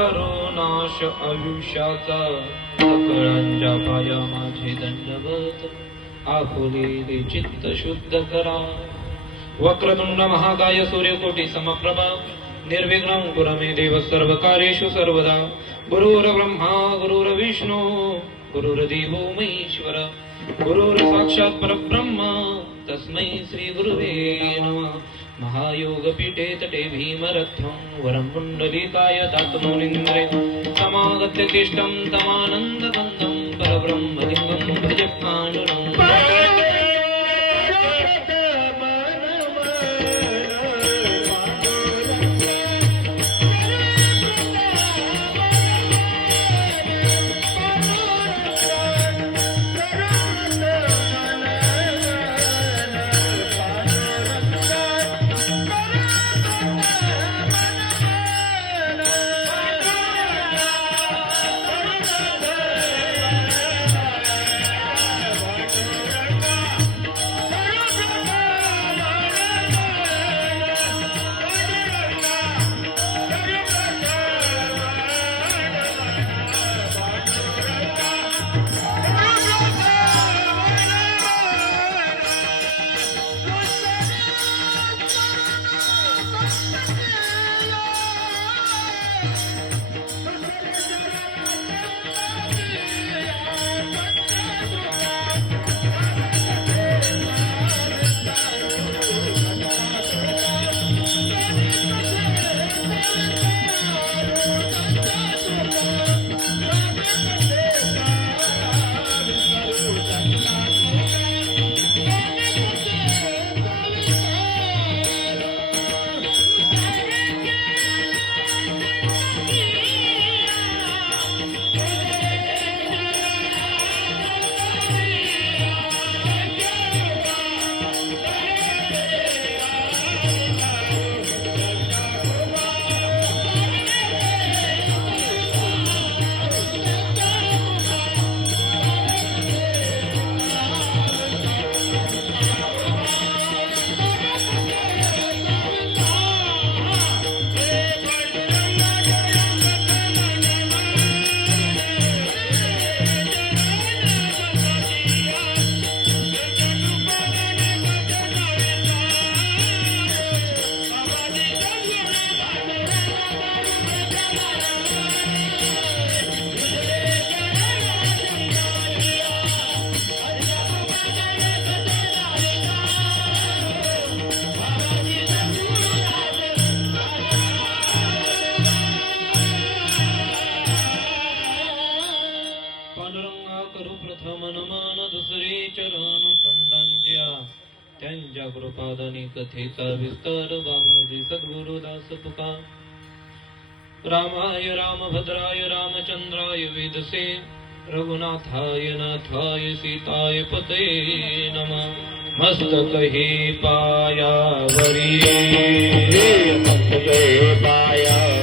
करुणाश आयुष्याचा सकळांच्या पाया माझे दंडवत आपुले चित्त शुद्ध करा वक्रतुंड महाकाय सूर्यकोटी समप्रभा निर्विघ्नं कुरु मे देव सर्व कार्येषु सर्वदा गुरुर्ब्रह्मा गुरुर्विष्णु गुरुर्देवो महेश्वर गुरुर् साक्षात् परब्रह्म तस्मै श्री गुरुवे नमः महायोगपीठे तटे भीमरथं वरं पुण्डलीकाय दातुमोनिन्द्रे समागत्य तिष्ठं तमानन्दकन्दं परब्रह्मलिङ्गं भज पाण्डुरङ्गम् त्यांच्या कृपादानी कथेचा विस्तार बाबाजी सद्गुरुदास तुकार रामाय रामभद्राय रामचंद्राय वेदसे रघुनाथाय नाथाय सीताय पतये नमः मस्तक हे पायावरी मस्तक हे पाया